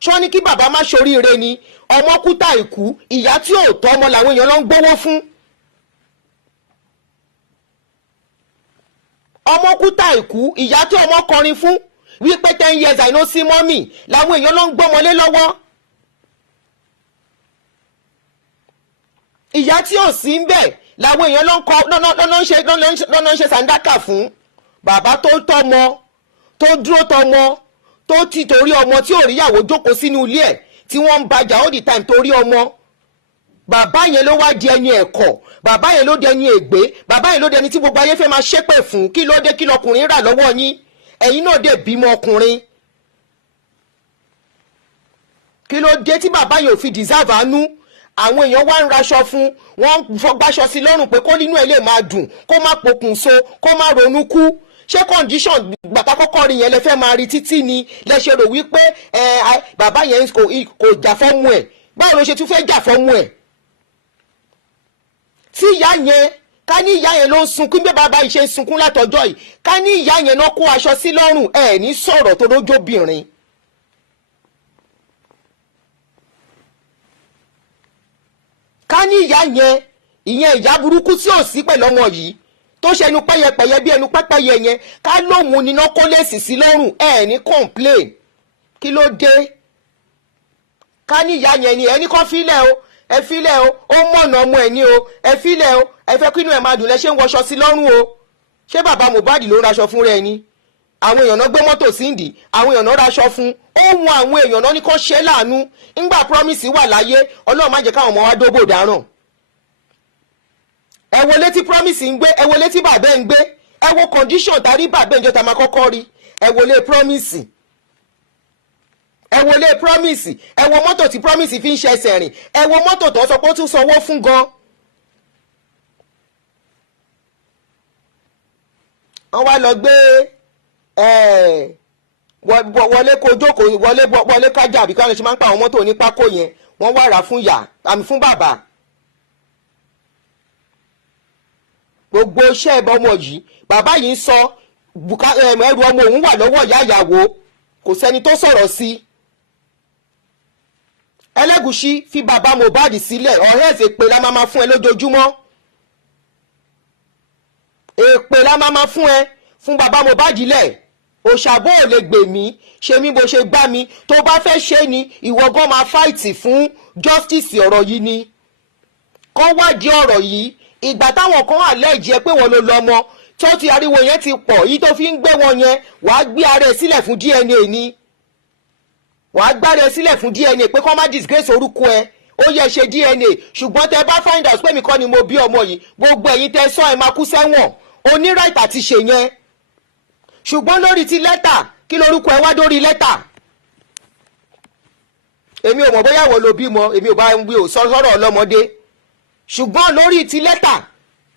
Ṣé wọ́n ní kí bàbá má ṣoríire ni? Ọmọ kúta ìkú, ìyá tí ò tọ́ ọmọ làwọn èèyàn ló ń gbówó fún. Ọmọ kúta ìkú, ìyá tí ọmọ kọrin fún wípé 10 years I no see mommy làwọn èèyàn ló ń gbọ́mọlé lọ́wọ́. Ìyá tí ò sí ń bẹ̀ làwọn èèyàn ló ń ṣe sàndákà fún. Bàbá tó tọ́mọ tó dúró tọ́mọ tó ti torí ọmọ tí ò ríyàwó jókòó sínú ilé ẹ̀ tí wọ́n ń bàjà all the time torí ọmọ. Bàbá yẹn ló wá di ẹni ẹ̀kọ́, bàbá yẹn ló di ẹni ègbé, bàbá yẹn ló di ẹni tí gbogbo ayé fẹ́ máa ṣépè fún. Kí ló dé? Kí lọkùnrin rà lọ́wọ́ yín? Ẹ̀yin náà dé bímọ ọkùnrin. Kí ló dé tí bàbá yẹn ò fi deserve àánú? Àwọn èèyàn wá ń raṣọ fún, wọ́n fọgbáṣọ sí lọ́rùn pé kó nínú ẹ̀ lè máa dùn, kó má pokùnso, kó má ronú kú. Ṣé condition gbàtà kọ́kọ́ rí yẹn lẹ fẹ́ máa rí títí ni lẹ ṣe rò wípé bàbá yẹn kò jà fọ́mú ẹ̀? Báwo ló ṣe tún fẹ́ jà fọ́mú ẹ̀? Tí ìyá yẹn ká ní ìyá yẹn ló ń sunkún bí bàbá yìí ṣe ń sunkún látọjọ́ yìí, ká ní ìyá yẹn náà kó aṣọ sí lọ́rùn ẹ̀ ní sọ̀rọ̀ tó lójóbìnrin. Ká ní ìyá yẹn ìyẹn ìyá burúkú tí ò sí pẹ̀lú ọmọ yìí tó ṣe ẹnu pẹ́yẹpẹ́yẹ bí ẹnu pẹ́pẹ́yẹ yẹn, ká lóhun níná kó lèsì sí lọ́rùn ẹ̀ ní complain. Kí ló dé? Ká ní ìyá yẹn ni ẹni kan fílẹ̀ o, ẹ fílẹ̀ o, ó mọ̀nà ọmọ ẹ̀ ní o, ẹ fílẹ̀ o, ẹ fẹ́ kí inú ẹ̀ máa dùn lẹ ṣe ń wọṣọ sí lọ́rùn o. Ṣé bàbá Mohbad ló ń raṣọ fún rẹ ni? àwọn èèyàn náà gbé mọ́tò síndì, àwọn èèyàn náà raṣọ fún, ohun àwọn èèyàn náà ní kó ṣe láàánú. Ńgbà promise wà láyé, Ọlọ́run má jẹ́ káwọn ọmọ wa dóbò dáràn. Ẹ wo létí promise ń gbé, ẹ wo létí bàbá ń gbé, ẹ wo condition tàrí bàbá ìjọ tá máa kọ́kọ́ rí, ẹ wo lé promise. Ẹ wo lé promise, ẹ wo mọ́tò tí promise fi ń ṣẹ̀ṣẹ̀ rìn, ẹ wo mọ́tò tó sọ pé ó tún sanwó fún gan. Wọ́n wá lọ gbé wọlé kojókòó wọlé kájà àbí káwọn ṣe máa ń pa àwọn mọ́tò onípákó yẹn, wọ́n wá rà fún ìyá àmì fún bàbá. Gbogbo iṣẹ́ ẹ̀bọ ọmọ yìí bàbá yìí ń sọ ẹrù ọmọ òun wà lọ́wọ́ ìyá ìyàwó, kò sẹ́ni tó sọ̀rọ̀ sí. Elegushi fi bàbá Mohbad sílẹ̀, ọ̀rẹ́ ẹ̀sẹ̀ èpè la máa fún ẹ lójoojúmọ́, èpè la máa fún ẹ fún bàbá Mohbad lẹ̀. Òṣàbò ò lè gbè mí, ṣe mí bó ṣe gbá mi, tó bá fẹ́ ṣe ni ìwọ gan máa fáìtì fún justice ọ̀rọ̀ yìí ni. Kọ́ wádìí ọ̀rọ̀ yìí, ìgbà táwọn kan wà lẹ́ẹ̀jẹ́ pé wọ́n ló lọ́mọ tó ti ariwo yẹn ti pọ̀, yìí tó fi ń gbé wọn yẹn wàá gbé ara ẹ̀ sílẹ̀ fún DNA ni, wàá gbára ẹ̀ sílẹ̀ fún DNA pé kọ́ má disgrace orúkọ ẹ, ó yẹ ṣe DNA. Ṣùgbọ́n tẹ bá find out pé mi kọ́ ni mo bí ọmọ yìí, gbogbo ẹ̀yin tẹ sọ ẹ máa kú sẹ́wọ̀n, o ní right àti ṣe yẹn. Ṣùgbọ́n lórí ti lẹ́tà, kí lorúkọ ẹ wá dórí lẹ́tà? Èmi ò mọ̀ bóyá ìwọ ló bímọ, èmi ò bá ń wí ò sọ̀rọ̀ ọlọ́mọdé. Ṣùgbọ́n lórí ti lẹ́tà,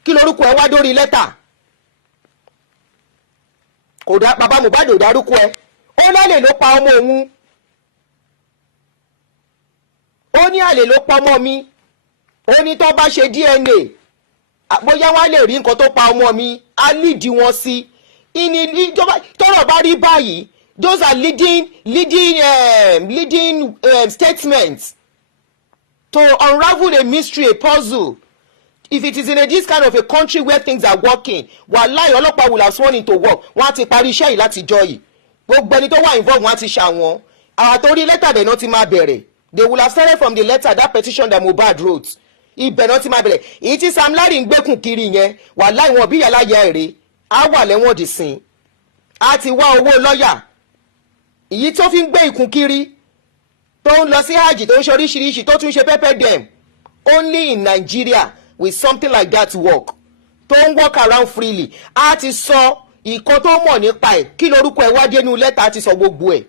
kí lorúkọ ẹ wá dórí lẹ́tà? Kò dá bàbá Mohbad ò dárúkọ ẹ. Ó lálẹ́ ló pa ọmọ òun. Ó ní àlè ló pa ọmọ mi. Ó ní tó bá ṣe DNA, bóyá wá lè rí nǹkan tó pa ọmọ mi, á lídìí wọn sí. Tọ́rọ̀ bá rí báyìí, those are leading statements to unravel a mystery, a puzzle. If it is in this kind of a country where things are working, wàláhì ọlọ́pàá will have sworn into work, wọ́n á ti parí iṣẹ́ yìí láti jọ yìí. Gbogbo ẹni tó wà involved wọ́n á ti ṣàwọn. Àtòrí lẹ́tà bẹ̀ náà ti máa bẹ̀rẹ̀. They will have started from the letter, that petition that Mohbad wrote. Ibẹ̀ náà ti máa bẹ̀rẹ̀. Èyí tí Sam Larry ń gbẹ́kùn kiri yẹn, wàláhì wọn bí yàrá yẹ èrè, á wà lẹ́wọ̀n dì sin. Á ti wá owó lọ́yà. Èyí tó fi ń gbé ìkùn kiri, tó ń lọ sí hajj, tó ń ṣe oríṣiríṣi, tó tún ṣe pepper dem. Only in Nigeria will something like that work. Tó ń walk around freely. Á ti sọ ìkan tó mọ̀ nípa ẹ̀, kí lorúkọ ẹ̀ wá dénú lẹ́tà, á ti sọ gbogbo ẹ̀.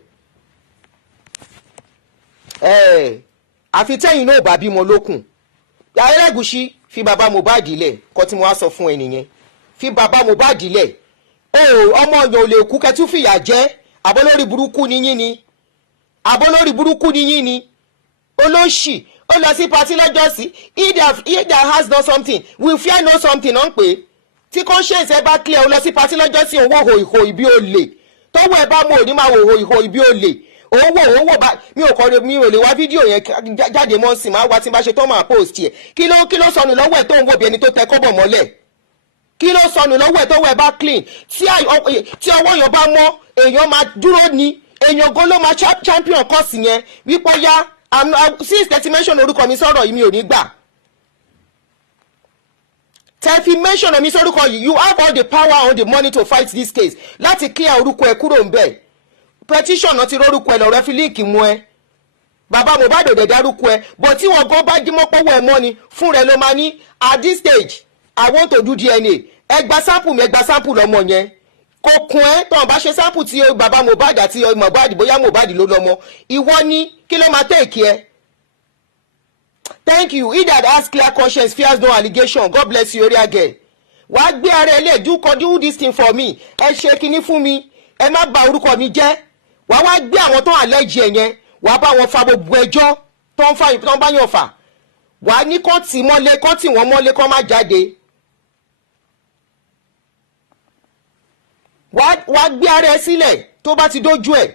Àfi tẹ́yìn náà bá bímọ lókun. Elegushi fi bàbá Mohbad lẹ̀, kọ́ tí mo wá sọ fún ẹ nìyẹn. Fi bàbá Mohbad lẹ̀. Ọmọ ọ̀yàn ò lè kú kẹtù fìyà jẹ, àbólórí burúkú ni yín ni. Àbólórí burúkú ni yín ni. Olóṣì, ó lọ sí patí lọ́jọ́ sí. He that has done something will fear no something náà ń pè. Tí conscience ẹ bá clear, ó lọ sí patí lọ́jọ́ sí owó hòhò ìbí olè. Tọ́wọ́ ẹ bá mú òní máa wò hòhò ìbí olè. Owó bá mi ò lè wá fídíò yẹn jáde mọ́ sí máa wá tí bá ṣe tó máa post yẹ. Kí ló sọnù lọ́wọ́ ẹ̀ tó ń wò bí ẹni tó tẹ kọ́bọ̀ mọ́lẹ̀? Kí ló sọnù lọ́wọ́ ẹ̀ tọ́wọ́ ẹ̀ bá clean? Tí ọwọ́ yẹn bá mọ́, èèyàn máa dúró ni, èèyàn gan ló máa champion course yẹn wípé yá since tẹ́tí mention orúkọ mi sọ̀rọ̀ yìí mi ò ní gbà. Tẹ́tí mention mi sọ̀rọ̀ yìí, you have all the power and the money to fight this case láti clear orúkọ ẹ̀ kúrò ń bẹ̀. Petition náà ti rórúkọ ẹ̀ lọ́rẹ́ fi líǹkì mú ẹ. Bàbá Mohbad ò dẹ̀ dárúkọ ẹ, but tí wọ́n gan bá jí mọ́pọ́wọ́ ẹ̀ mọ́ ni fún rẹ̀ ló máa ní at this stage I want to do DNA. Ẹ gba sample mi, ẹ gba sample lọ́mọ yẹn. Kò kún ẹ tó ń bá ṣe sample tí bàbá Mohbad àti Mohbad bóyá Mohbad ló lọ́mọ. Ìwọ ni kí ló máa take ẹ? Thank you. He that has clear conscience fears no allegation. God bless you, area girl. Wàá gbé ara ẹ lé, do this thing for me. Ẹ ṣe kinní fún mi. Ẹ má bà orúkọ mi jẹ́. Wàá wá gbé àwọn tó àlẹ́jì ẹ̀ yẹn, wàá bá wọn fa gbogbo ẹjọ́ tó ń bá yàn fà. Wàá ní kó tì wọ́n mọ́lé kó má jáde. Wàá gbé ara ẹ sílẹ̀ tó bá ti dójú ẹ̀.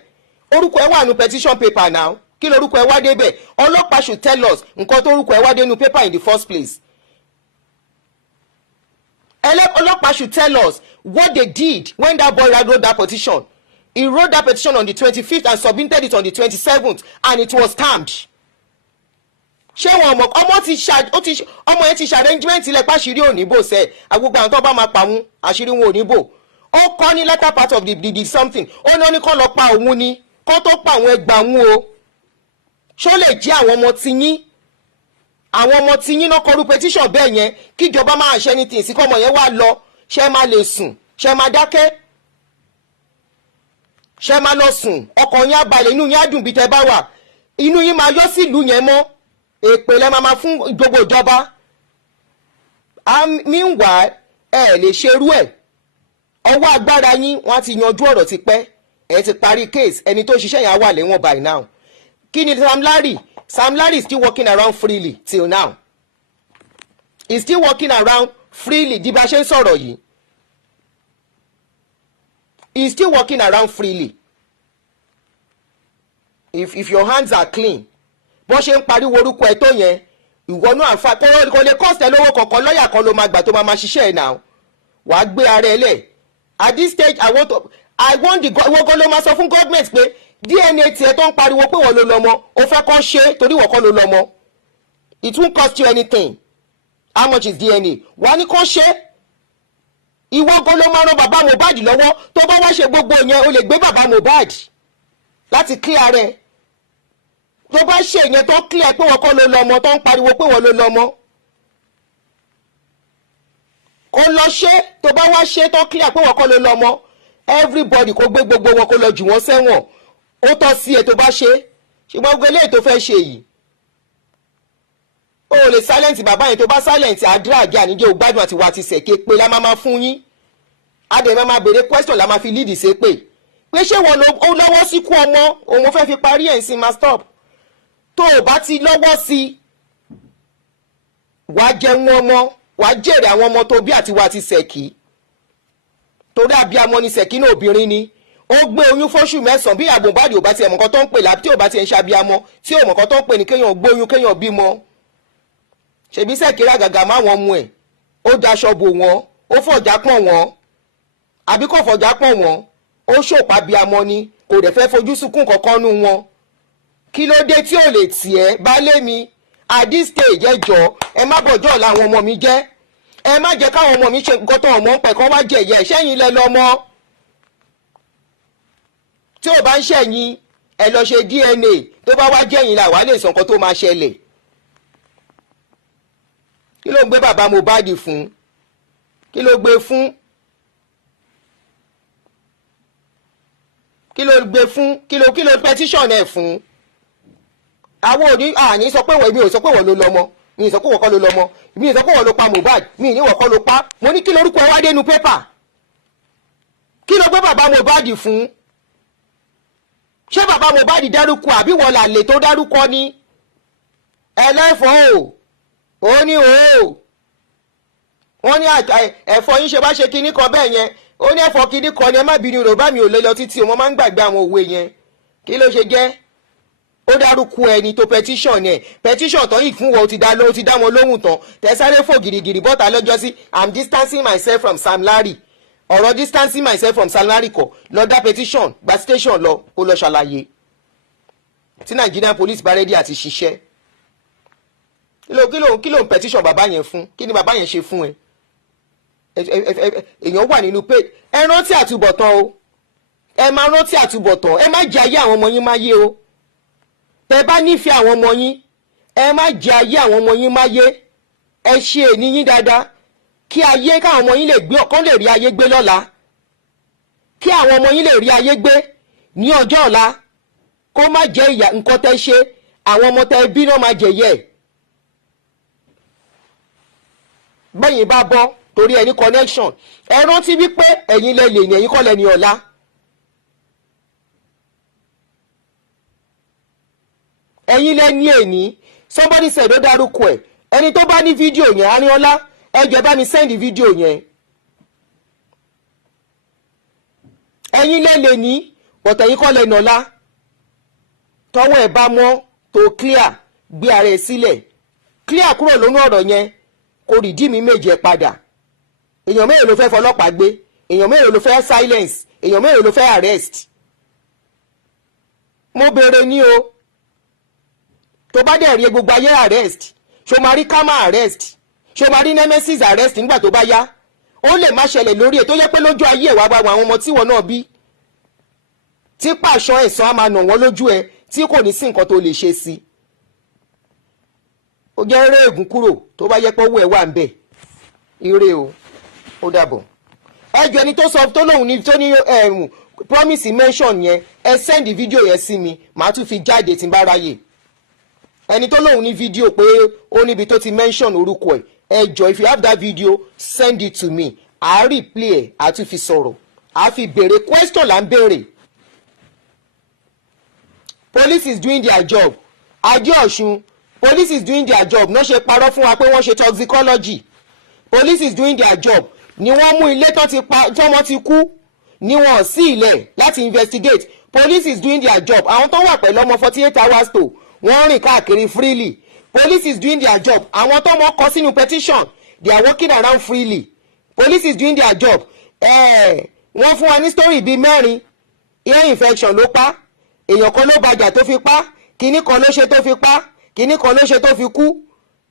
Orúkọ ẹ wà nínú petition paper now. Kí lorúkọ ẹ wá débẹ̀? Ọlọ́pàá should tell us nǹkan tó orúkọ ẹ wá dé nínú paper in the first place. Ọlọ́pàá should tell us what they did when that boy wrote that petition. He wrote that petition on the 25th and submitted it on the 27th and it was stamped. Ṣé wọn mọ̀ ọmọ yẹn ti ṣe arrangement ilẹ̀ pàṣírí òníbò sẹ́ agbègbè àwọn tó bá máa pa wọn àṣírí wọn òníbò. ó kọ́ ní latter part of the something ó ní kó lọ pa òun ni kó tó pa àwọn ẹgbàá òun o ṣó lè jẹ́ àwọn ọmọ tiyín náà kọrú petition bẹ́ẹ̀ yẹn kíjọba máa ṣe anything sí kọ́mọ yẹn wá lọ ṣe máa lè sùn ṣe máa dákẹ́ ṣe máa lọ sùn ọkàn yín á balẹ̀ inú yín á dùn bí tẹ́ bá wà inú yín máa yọ sí ìlú yẹn mọ́ èpè lẹ́ máa fún gbogbo ìjọba meanwhile ẹ lè ṣerú ẹ̀ ọwọ́ agbára yín wọ́n ti yanjú ọ̀rọ̀ ti pẹ́ ẹ ti parí case ẹni tó ṣiṣẹ́ yẹn á wà lẹ́wọ̀n by now kí ni Sam Larry is still walking around freely till now he's still walking around freely di bá ṣe ń sọ̀rọ̀ yìí he's still walking around freely if your hands are clean bó ṣe ń pariwo orúkọ ẹ tó yẹn ìwọ náà àǹfà kò lè cost ẹ lówó kankan lọ́ọ̀yà kan ló máa gbà tó máa ṣiṣẹ́ ẹ̀ náà wàá gbé ara ẹ lẹ̀ at this stage I want the ìwọ kan ló máa sọ fún government pé DNA tiẹ̀ tó ń pariwo pé wọ́n ló lọ́mọ ó fẹ́ kọ́ ṣe torí wọ́n kọ́ ló lọ́mọ it won't cost you anything how much is DNA wàá ní kọ́ ṣe ìwọ kan ló máa ràn bàbá Mohbad lọ́wọ́ tó bá wá ṣe gbogbo yẹn o lè gbé bàbá Mohbad láti clear rẹ̀ tó bá ṣe yẹn tó clear pé wọ́n kọ́ ló lọ́mọ tó ń pariwo pé wọ́n ló lọ́mọ kó lọ ṣe tó bá wá ṣe tó clear pé wọ́n kọ́ ló lọ́mọ everybody kó gbé gbogbo wọn kó lọ jù wọ́n sẹ́wọ̀n ó tọ́ sí ẹ tó bá ṣe ṣùgbọ́n gbogbo eléyìí tó fẹ́ ṣe yìí o lè silent bàbá yẹn tó bá silent àdúrà àjẹ́ àníjẹ́ ògbádùn àti wà ti sẹ̀ké pé la máa fún yín adẹ̀ máa béèrè question la máa fi lead ṣe pé ṣé wọn ó lọ́wọ́ sí kú ọmọ òun fẹ́ fi parí ẹ̀ ń sin máa stop tó o bá ti lọ́wọ́ sí wàá jẹun ọmọ wàá jèrè àwọn ọmọ tó bí àti wà ti sẹ̀kí torí àbíamọ ni sẹ̀kí náà obìnrin ni ó gbé oyún fóṣù 9 bí Mohbad ò bá tiẹ̀ mọ̀kàn tó ń pè láti tí ò bá tiẹ̀ ń ṣàbíamọ tí ò mọ̀kàn tó ń pè ní kéèyàn gbóyún kéèyàn bímọ ṣèbí sẹ́kìrì àgàgà máwọn ọmọ ẹ̀ ó daṣọ bò wọ́n ó fọ̀já pọ̀n wọ́n àbí kò fọ̀já pọ̀n wọ́n ó ṣòpá bíamọ ni kò dẹ̀ fẹ́ fojú sunkún kankan nú wọn kí ló dé tí ò lè tì ẹ́ baálé mi at this stage ẹ jọ̀ọ́ ẹ má bọ̀jọ́ làwọn ọmọ mi jẹ́ ẹ má jẹ́ káwọn ọmọ mi ṣe nǹkan tó ọmọ ń pẹ̀ kán wá jẹ̀yẹ ṣẹ́yìn lẹ lọ́mọ tí ò bá ń ṣẹ̀yìn ẹ lọ ṣe DNA tó bá wá jẹ́yìn là wá lè sọ nǹkan tó máa ṣẹlẹ̀ kí ló ń gbé bàbá Mohbad fún kí ló gbé fún kí ló gbé fún kí ló petition ẹ̀ fún àwọn òní àní sọ pé mi ò sọ pé wọ́n ló lọ́mọ mi ì sọ pé wọ́n kọ́ ló lọ́mọ mi ì sọ pé wọ́n ló pa Mohbad mi ì ní wọ́n kọ́ ló pa mo ní kí lórúkọ ẹ wá dénú pépà kí ló gbé bàbá Mohbad fún ṣé bàbá Mohbad dárúkọ àbí wọ́n làlè tó dárúkọ ní ẹlẹ́fọ̀ọ́ ó ní wọ́n ní ẹ̀fọ́ yín ṣe bá ṣe kinní kan bẹ́ẹ̀ yẹn ó ní ẹ̀fọ́ kinní kan ni ẹ má bínú Yorùbá mi ò lè lọ títí mo máa ń gbàgbé àwọn òwe yẹn kí ló ṣe jẹ́ ó dárúkọ ẹni tó petition tó yìí fún wọn ó ti dá wọn lóhùn tán tẹ̀sáré fò gìrìgìrì bọ́ta lọ́jọ́ sí I'm distancing myself from Sam Larry ọ̀rọ̀ distancing myself from Sam Larry kọ̀ lọ dá petition gba station lọ kó lọ ṣàlàyé tí Nigerian police bá rẹ́dí àti ṣiṣẹ́ kí ló ń petition bàbá yẹn fún kí ni bàbá yẹn ṣe fún ẹ èèyàn wà nínú pé ẹ rántí àtúbọ̀tán o ẹ máa rántí àtúbọ̀tán ẹ má jẹ ayé àwọn ọmọ yín máyé o tẹ bá nífẹ̀ẹ́ àwọn ọmọ yín ẹ má jẹ ayé àwọn ọmọ yín máyé ẹ ṣe èní yín dáadáa kí ayé káwọn ọmọ yín lè gbé ọkàn lè rí ayé gbé lọ́la kí àwọn ọmọ yín lè rí ayé gbé ní ọjọ́ ọ̀la kó má jẹ́ ìyà nǹkan tẹ́ ṣe àwọn ọmọ tẹ́ bí náà má jẹ̀yẹ́ bẹ́yìn bá bọ́ torí ẹni connection ẹ rántí wípé ẹ̀yin lẹ lè ní ẹ̀yin kọ́ lẹ́ni ọ̀la ẹ̀yin lẹ ní èní somebody said ó dárúkọ ẹ̀ ẹni tó bá ní fídíò yẹn Àríọlá ẹ jọ̀ọ́ bá mi send fídíò yẹn ẹ̀yin lẹ lè ní but ẹ̀yin kọ́ lẹ́ni ọ̀la tọwọ́ ẹ̀ bá mọ́ tó clear gbé ara ẹ̀ sílẹ̀ clear kúrò lónú ọ̀rọ̀ yẹn kò rìdí mi méje padà èèyàn mélòó ló fẹ́ fọlọ́pàá gbé èèyàn mélòó ló fẹ́ silence èèyàn mélòó ló fẹ́ arrest mo béèrè ní o tó bá dẹ̀ rí gbogbo ayé arrest ṣó máa rí kama arrest ṣó máa rí nemesis arrest nígbà tó bá yá ó lè má ṣẹlẹ̀ lórí ẹ̀ tó yẹ pé lójú ayé ẹ̀ wá gba àwọn ọmọ tí wọ́n náà bí tí pàṣọ ẹ̀sán á máa nà wọ́n lójú ẹ̀ tí kò ní sí nǹkan tó lè ṣe sí. ó jẹ́ eré ègún kúrò tó bá yẹ pé owó ẹ̀ wà ń bẹ̀ ire o ó dàbọ̀. ẹjọ́ ẹni tó sọ tó lóun ní tó ní promise mention yẹn ẹ send fídíò yẹn sí mi màá tún fi jáde tí n bá ráyè. ẹni tó lóun ní fídíò pé ó níbi tó ti mention orúkọ ẹ̀ ẹjọ́ if you have that video send it to me àá replay ẹ̀ àá tún fi sọ̀rọ̀ àá fi béèrè question là ń béèrè. Police is doing their job. Ajé Ọ̀ṣun, police is doing their job. No ṣe parọ́ fún wa pé wọ́n ṣe toxicology. Police is doing their job. Ni wọ́n mú ilé tó wọ́n ti kú ni wọ́n sí ilẹ̀ láti investigate. Police is doing their job. Àwọn tó wà pẹ̀lú ọmọ 48 hours tó wọ́n rìn káàkiri freely. Police is doing their job. Àwọn tó mọ̀ kọ sínú petition they are walking around freely. Police is doing their job. Wọ́n fún wa ní story bíi mẹ́rin. Ear infection ló pa. Èèyàn kan ló bàjà tó fi pa, kinní kan ló ṣe tó fi pa, kinní kan ló ṣe tó fi kú.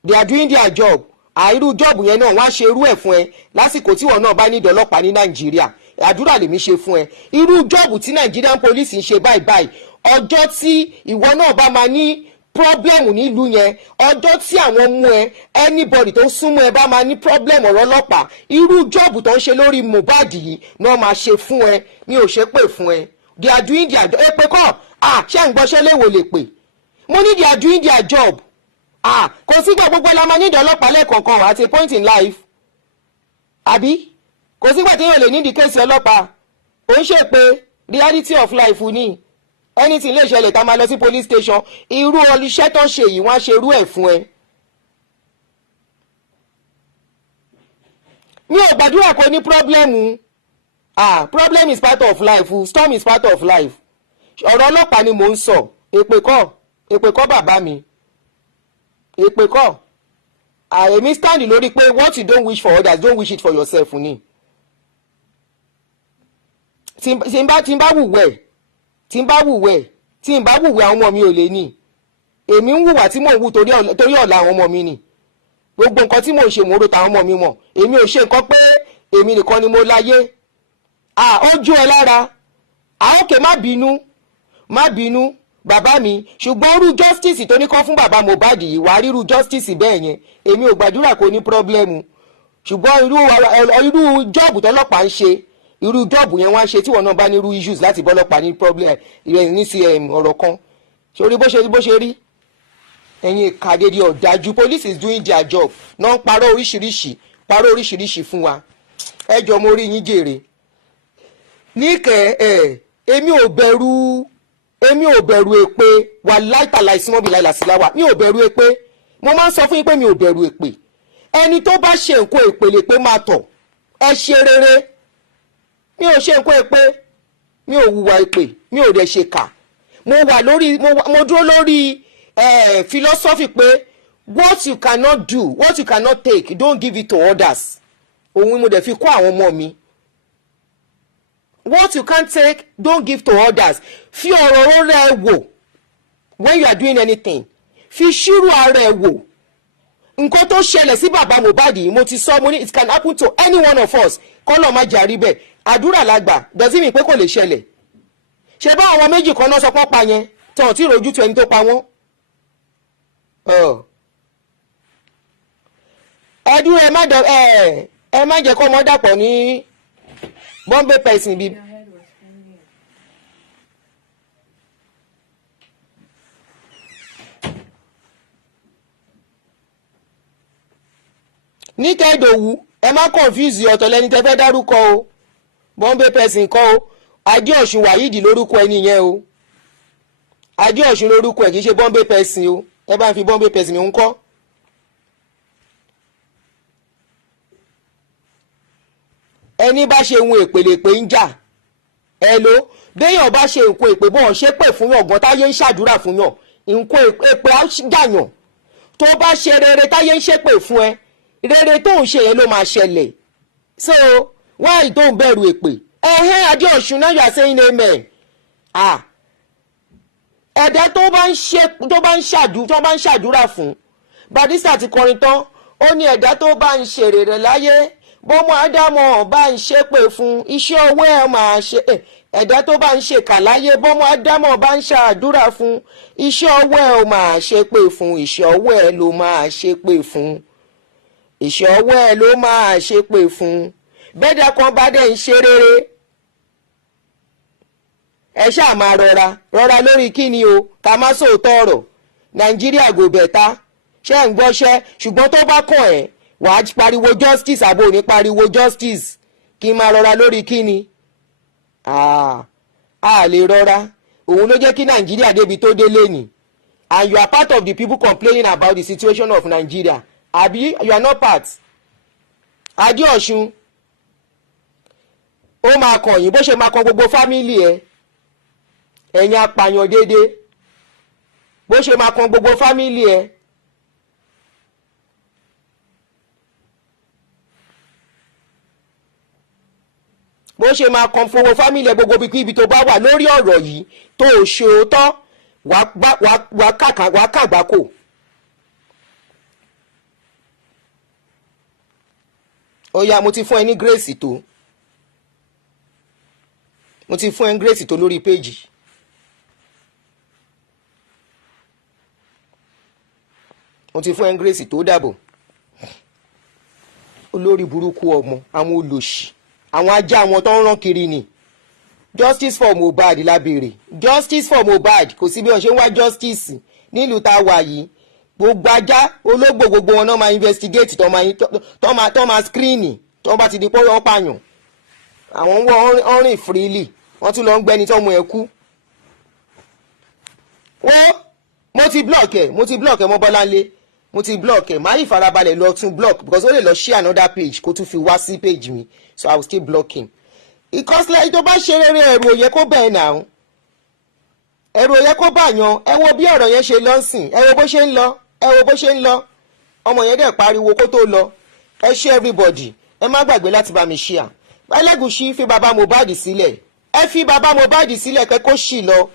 They are doing their job. Àìrú jọ́ọ̀bù yẹn náà wọ́n á ṣe irú ẹ̀ fún ẹ lásìkò tí wọ́n náà bá ní ìdọ́lọ́pàá ní Nàìjíríà. Àdúrà lèmi ṣe fún ẹ. Irú jọ́ọ̀bù tí Nigerian police ń ṣe báyìí báyìí ọjọ́ tí ìwọ náà bá máa ní problem nílùú yẹn ọjọ́ tí àwọn mú ẹ anybody tó súnmọ́ ẹ bá máa ní problem ọ̀rọ̀ ọlọ́pàá irú jọ́ọ̀bù tó ń ṣe lórí Mohbad yìí náà máa ṣe fún ẹ mi ò ṣe pè fún ẹ. They are doing their job. Èpè kọ́ ṣé ń gbọ́ṣẹ́ léwo lè pè mo ní they are doing their job. Kò sígbà gbogbo la máa ní ìdọ́lọ́pàá lẹ́ẹ̀kọ̀ọ̀kan at a point in life àbí kò sígbà tí yóò lè ní ìdíkẹ́sì ọlọ́pàá ó ń ṣe pé reality of life ni anything lè ṣẹlẹ̀ tá a máa lọ sí police station irú iṣẹ́ tó ń ṣe yìí wọ́n á ṣe irú ẹ̀ fún ẹ. mi ò gbàdúrà kó ní pírọ́blẹ́mù problem is part of life storm is part of life ọ̀rọ̀ ọlọ́pàá ni mò ń sọ èpè kọ́ bàbá mi èpè kọ́ èmi stand lórí pé what you don't wish for others don't wish it for yourself ni tí n bá wùwẹ̀ àwọn ọmọ mi ò lè ní èmi ń wùwà tí mò ń wù torí ọ̀la àwọn ọmọ mi ni gbogbo nǹkan tí mò ń ṣe mò ń ro tàwọn ọmọ mi mọ̀ èmi ò ṣe nǹkan pé èmi nìkan ni mo láyé ó jó ẹ lára òkè má bínú bàbá mi ṣùgbọ́n irú justice tó ní kọ́ fún bàbá Mohbad yìí wàá rí irú justice bẹ́ẹ̀ yẹn èmi ò gbàdúrà kó ní pírọ́blẹ́mù ṣùgbọ́n irú jọ́ọ̀bù tọ́lọ́pàá ń ṣe irú jọ́ọ̀bù yẹn wá ń ṣe tí wọ́n náà bá ní irú issues láti bọ́lọ́pàá ní problem ní sí ọ̀rọ̀ kan ṣorí bó ṣe rí ẹ̀yin ìkàdédé ọ̀dájú police is doing their job náà ń parọ́ oríṣiríṣi fún wa ẹjọ́ mo rí yín jèrè níkẹ́ èmi ò bẹ̀rù èpè wà láìtàlà ìsúnmọ́bì láìlàsíláwà mi ò bẹ̀rù èpè mo máa ń sọ fún yín pé mi ò bẹ̀rù èpè ẹni tó bá ṣe nǹkan èpè lè pé máa tọ̀ ẹ ṣe rere mi ò ṣe nǹkan èpè mi ò hùwà èpè mi ò dẹ̀ ṣe kà mo dúró lórí philosophy pé what you cannot do what you cannot take don't give it to others òun mo dẹ̀ fi kọ́ àwọn ọmọ mi. What you can't take, don't give to others. Fi ọ̀rọ̀ rẹ wò when you are doing anything. Fi ṣírò ara ẹ wò. Nǹkan tó ṣẹlẹ̀ sí bàbá Mohbad yìí mo ti sọ mo ní it can happen to any one of us. Kọ́lọ̀ má jàrí bẹ́ẹ̀. Àdúrà lágbà doesn't mean pé kò lè ṣẹlẹ̀. Ṣé bá àwọn méjì kan náà sọ pé pa yẹn tí wọ́n ti rojú tu ẹni tó pa wọ́n? Ẹdún ẹ má jẹ́ kó ọmọ dàpọ̀ ní Bombay person bí. Ní kẹ́dòwú ẹ má confuse ọ̀tọ̀ lẹ́ni tẹ́ fẹ́ dárúkọ o Bombay person kọ́ o Àjẹ́ Ọ̀ṣun Wàyídì lórúkọ ẹni yẹn o Àjẹ́ Ọ̀ṣun lórúkọ ẹ̀ kì í ṣe Bombay person o ẹ bá ń fi Bombay person mi ń kọ́. Ẹni bá ṣe ohun èpèlèpè ń jà ẹ ló béèyàn bá ṣe nǹkan èpè bọ́ọ̀ ṣe pè fún yàn gan táyé ń ṣàdúrà fún yàn nǹkan èpè á jàyàn tó bá ṣe rere táyé ń ṣépè fún ẹ rere tó ń ṣe yẹn ló máa ṣẹlẹ̀ so why tó ń bẹ̀rù èpè Àjẹ́ Ọ̀ṣun náà you are saying amen ẹ̀dá tó bá ń ṣàdúrà fún Barrister ti kọrin tán ó ní ẹ̀dá tó bá ń ṣe rere láyé bọ́mọ ádámọ̀ bá ń ṣépè fún iṣẹ́ ọwọ́ ẹ̀ máa ṣe ẹ̀dá tó bá ń ṣèkà láyé bọ́mọ ádámọ̀ bá ń ṣàdúrà fún iṣẹ́ ọwọ́ ẹ̀ máa ṣépè fún iṣẹ́ ọwọ́ ẹ̀ ló máa ṣépè fún iṣẹ́ ọwọ́ ẹ̀ ló máa ṣépè fún bẹ́ẹ̀dá kan bá dẹ̀ ń ṣe rere ẹ ṣáà máa rọra lórí kíni o ká má sòótọ́ ọ̀rọ̀ nàìjíríà gò bẹ̀ta ṣé ń gbọ́ṣẹ́ ṣùgbọ́n tó bá kàn ẹ́ wàá pariwo justice àbò ní pariwo justice kí n máa rọra lórí kíni a lè rọra òun ló jẹ́ kí nàìjíríà débi tó dé lẹ́nìí and you are part of the people complaining about the situation of Nigeria àbí you are not part. Adéọ̀ṣun ó máa kàn yín bó ṣe máa kàn gbogbo fámìlì ẹ ẹ̀yin apààyàn déédéé bó ṣe máa kàn gbogbo fámìlì ẹ. bó ṣe máa kan fowó fámìlì gbogbo ibi tó bá wà lórí ọ̀rọ̀ yìí tó o ṣe òótọ́ wàá kàgbákò. ó yá mo ti fún ẹ ní grace tó mo ti fún ẹ ní grace tó lórí péjì. mo ti fún ẹ ní grace tó dàbọ̀ olórí burúkú ọmọ àwọn olòṣì àwọn ajá àwọn tó ń rán kiri ni justice for Mohbad la béèrè justice for Mohbad kò sí bí wọ́n ṣe ń wá justice nílùú tá a wà yìí gbogbo ajá ológbò gbogbo wọn náà máa investigate tó máa screen tó bá ti di pé wọ́n pààyàn àwọn ń wọ ọrìn freely wọ́n tún lọ ń gbẹ́ni tó mú ẹ kú. wọ́n mo ti block ẹ mọ́ Bọ́láńlé mo ti block ẹ máa yí farabalẹ̀ lọ tún block because ó lè lọ share another page kó tún fi wá sí page mi so I will still block him. ìkọsílẹ̀ tó bá ṣe rere ẹ̀rù òye kó bẹ́ẹ̀ náà ẹ̀rù òye kó bàyàn ẹ wo bí ọ̀rọ̀ yẹn ṣe lọ sìn ẹ wo bó ṣe ń lọ ọmọ yẹn dẹ̀ pariwo kó tó lọ ẹ ṣe everybody ẹ má gbàgbé láti bá mi share. Elegushi fi bàbá Mohbad sílẹ̀ ẹ fi bàbá Mohbad sílẹ̀ kẹ́ kó ṣì lọ.